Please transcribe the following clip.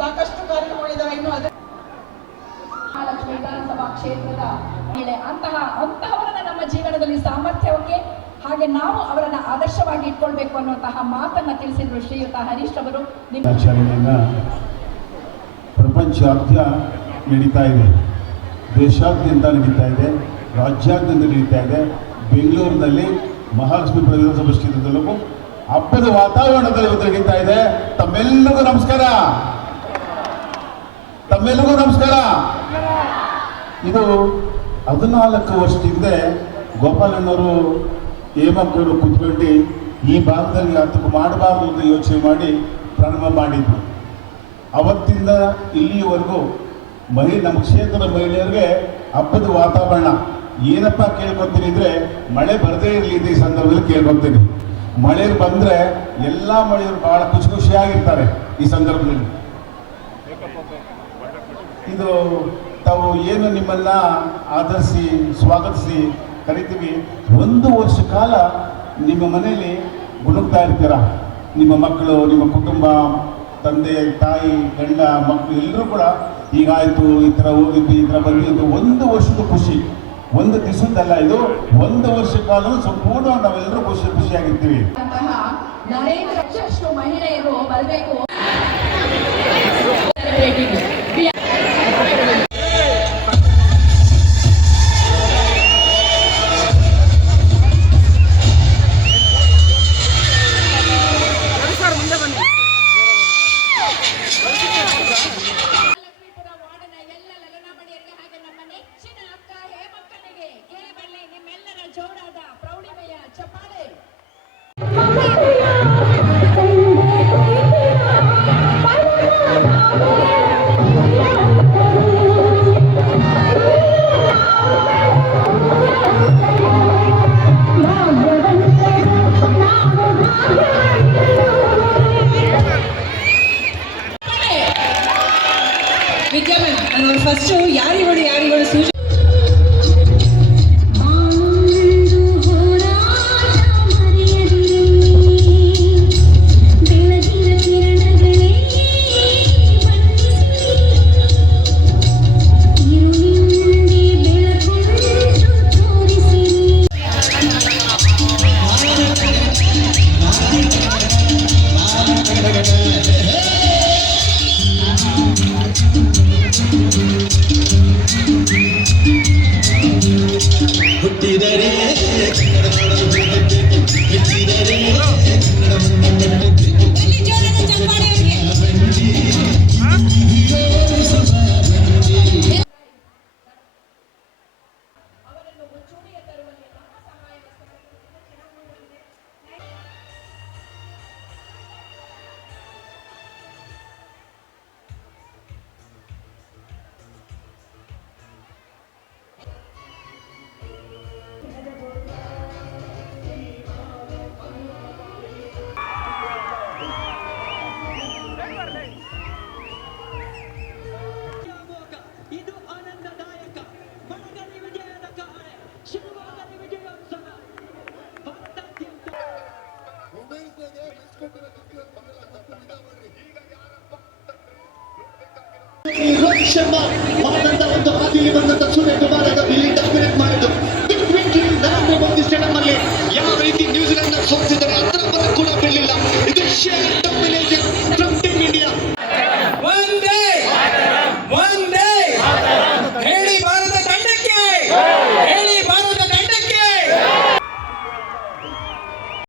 ಸಾಕಷ್ಟು ಕಾರ್ಯಕ್ರಮಗಳಿದ್ದಾವೆ. ಇನ್ನು ಅದೇ ಮಹಾಲಕ್ಷ್ಮಿ ವಿಧಾನಸಭಾ ಕ್ಷೇತ್ರದ ಅಂತಹವರನ್ನ ನಮ್ಮ ಜೀವನದಲ್ಲಿ ಸಾಮರ್ಥ್ಯಕ್ಕೆ ಹಾಗೆ ನಾವು ಅವರನ್ನ ಆದರ್ಶವಾಗಿ ಇಟ್ಕೊಳ್ಬೇಕು ಅನ್ನುವಂತಹ ಮಾತನ್ನ ತಿಳಿಸಿದ್ರು ಶ್ರೀಯುತ ಹರೀಶ್ ಅವರು. ಪ್ರಪಂಚಾದ್ಯ ನಡೀತಾ ಇದೆ, ದೇಶಾದ್ಯಂತ ನಡೀತಾ ಇದೆ, ರಾಜ್ಯಾದ್ಯಂತ ನಡೀತಾ ಇದೆ. ಬೆಂಗಳೂರಿನಲ್ಲಿ ಮಹಾಲಕ್ಷ್ಮಿ ವಿಧಾನಸಭಾ ಕ್ಷೇತ್ರದಲ್ಲೂ ಹಬ್ಬದ ವಾತಾವರಣದಲ್ಲಿ ನಡೀತಾ ಇದೆ. ತಮ್ಮೆಲ್ಲರಿಗೂ ನಮಸ್ಕಾರ, ತಮ್ಮೆಲ್ಲರಿಗೂ ನಮಸ್ಕಾರ. ಇದು 14 ವರ್ಷದ ಹಿಂದೆ ಗೋಪಾಲಣ್ಣವರು ಹೇಮಕ್ಕವರು ಕುತ್ಕೊಂಡು ಈ ಭಾಗದಲ್ಲಿ ಅದಕ್ಕೆ ಮಾಡಬಾರ್ದು ಅಂತ ಯೋಚನೆ ಮಾಡಿ ಪ್ರಾರಂಭ ಮಾಡಿದ್ರು. ಅವತ್ತಿಂದ ಇಲ್ಲಿಯವರೆಗೂ ನಮ್ಮ ಕ್ಷೇತ್ರದ ಮಹಿಳೆಯರಿಗೆ ಹಬ್ಬದ ವಾತಾವರಣ ಏನಪ್ಪ ಕೇಳ್ಕೊತೀನಿ ಅಂದರೆ, ಮಳೆ ಬರದೇ ಇರಲಿ ಈ ಸಂದರ್ಭದಲ್ಲಿ ಕೇಳ್ಕೊತೀನಿ. ಮಳೆ ಬಂದರೆ ಎಲ್ಲ ಮಳೆಯವರು ಭಾಳ ಖುಷಿಯಾಗಿರ್ತಾರೆ ಈ ಸಂದರ್ಭದಲ್ಲಿ. ಇದು ತಾವು ಏನು ನಿಮ್ಮನ್ನ ಆಧರಿಸಿ ಸ್ವಾಗತಿಸಿ ಕರಿತೀವಿ. 1 ವರ್ಷ ಕಾಲ ನಿಮ್ಮ ಮನೆಯಲ್ಲಿ ಗುಣಗ್ತಾ ಇರ್ತೀರ. ನಿಮ್ಮ ಮಕ್ಕಳು, ನಿಮ್ಮ ಕುಟುಂಬ, ತಂದೆ ತಾಯಿ ಗಂಡ ಮಕ್ಕಳು ಎಲ್ಲರೂ ಕೂಡ ಹೀಗಾಯಿತು, ಈ ಥರ ಹೋಗಿದ್ದು, ಈ ಥರ ಬಂದಿದ್ದು. 1 ವರ್ಷದ ಖುಷಿ, 1 ದಿವಸದ್ದಲ್ಲ, ಇದು 1 ವರ್ಷ ಕಾಲ ಸಂಪೂರ್ಣ ನಾವೆಲ್ಲರೂ ಖುಷಿಯಾಗಿರ್ತೀವಿ. ನರೇಂದ್ರ ಮಹಿಳೆಯರು ಬರಬೇಕು. ಫಸ್ಟ್ ಯಾರಿಗಳು ಸೂಚನೆ ಮೆಚ್ಚಿದರೆ ಕನ್ನಡ ಮಾಡಲು ಮೆಚ್ಚಿದರೆ ಅವರನ್ನು ಮುಂಚೂಣಿಗೆ ತರುವಲ್ಲಿ ನಮ್ಮ ಸಹಾಯ ಇದು ಆನಂದದಾಯಕ ಮಳಗಲಿ ವಿಜಯದ ಕಹಳೆ ಶಿವಮೊಗ್ಗದ ವಿಜಯೋತ್ಸವ ಭಾರತಾದ್ಯಂತ ರೋಹಿತ್ ಶರ್ಮಾ ಮಾಡಿದಂತ ಒಂದು ಹಾದಿಯಲ್ಲಿ ಬಂದಂತ ಸುರೇಖ